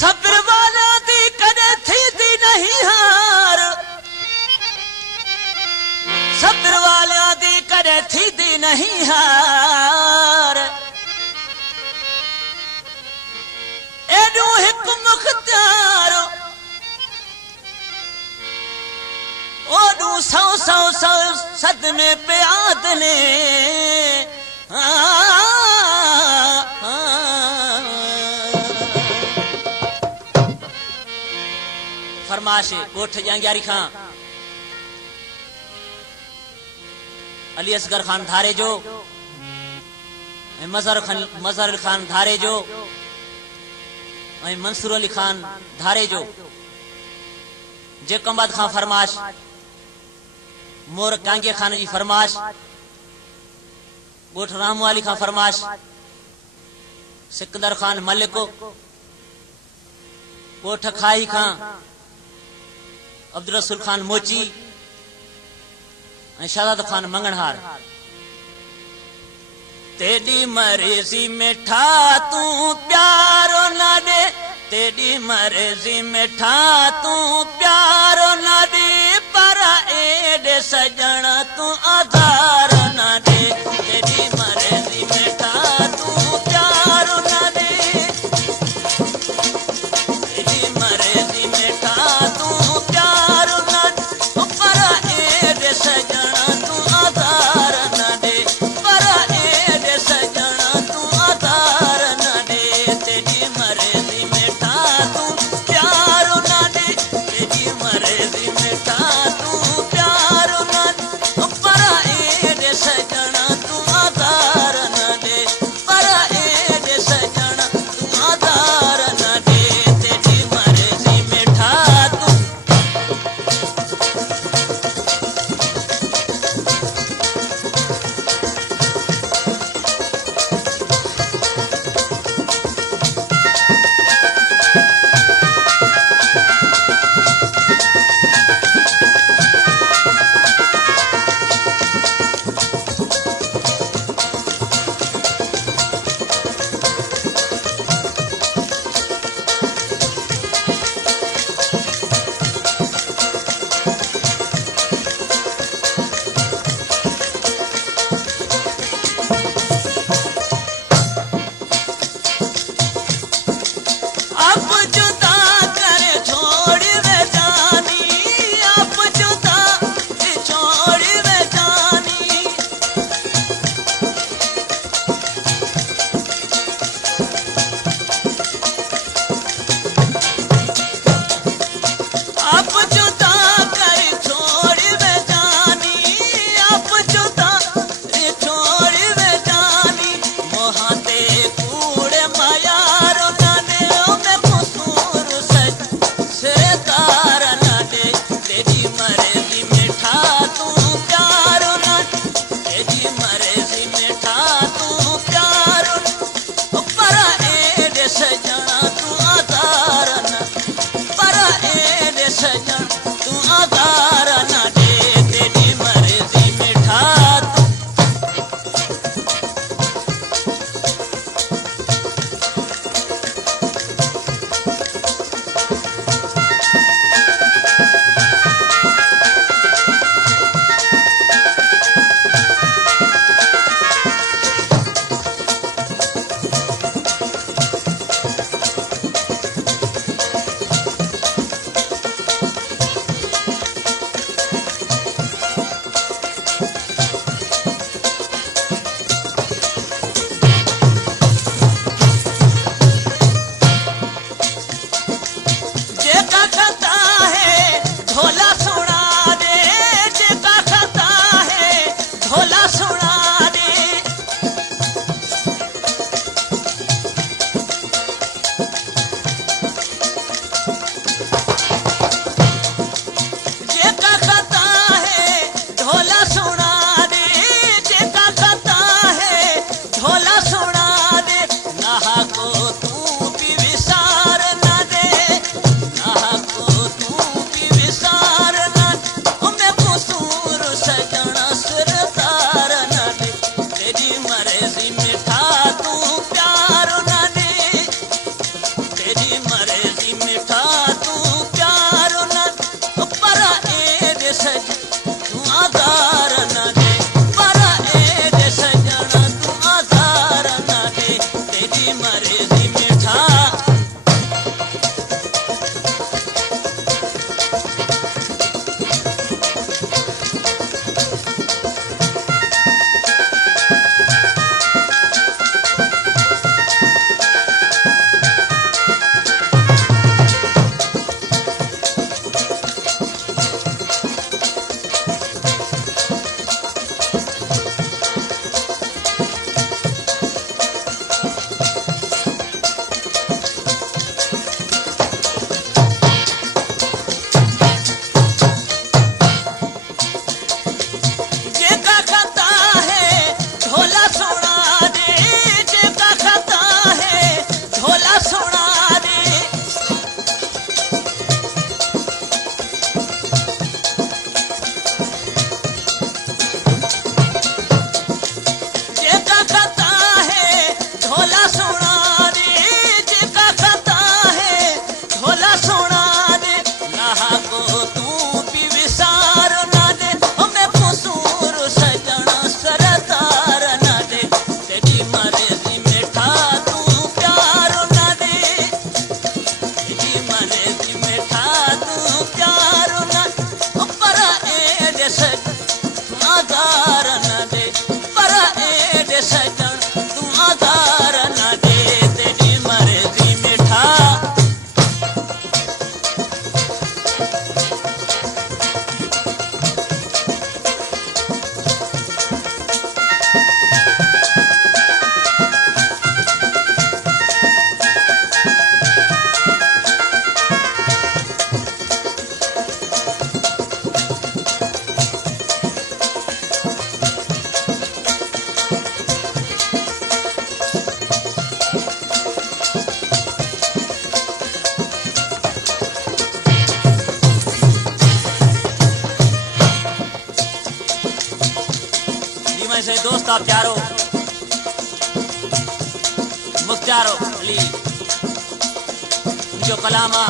सब्र वाला दी कदे थी दी नहीं हार सब्र वाला दी कदे थी दी नहीं हार एडू हिक मुख्तार ओडू सौ सौ सौ सदमे पे आदने फरमाश गोठ जंग्यारी खां अली असगर खान धारे जो मजहर अली खान धारे जो मंसूर अली खान धारे जो जेकंबाद खां फरमाश मोर कांगे खान जी फरमाश गोठ रामू अली खां फरमाश सिकंदर खान मलिक गोठ खाई खां अब्दुल रसूल खान मोची शहजाद खान मंगनहार तेरी मर्जी में ठा तू प्यारो न दे तेरी मर्जी में ठा तू प्यारो न दे पर एडे सजन तू आधार न दे तेरी मर्जी में ठा तू प्यारो न दे तेरी मर्जी में ठा तू प्यारो न दे पर एडे सजन तू आधार न दे पर एडे सजन तू आधार न दे तेरी मर्जी में ठा तू प्यारो न दे तेरी मर्जी में ठा तू प्यारो न दे पर मरे सी मिठा से दोस्त आप प्यारो मुख्तारो अली जो कलामा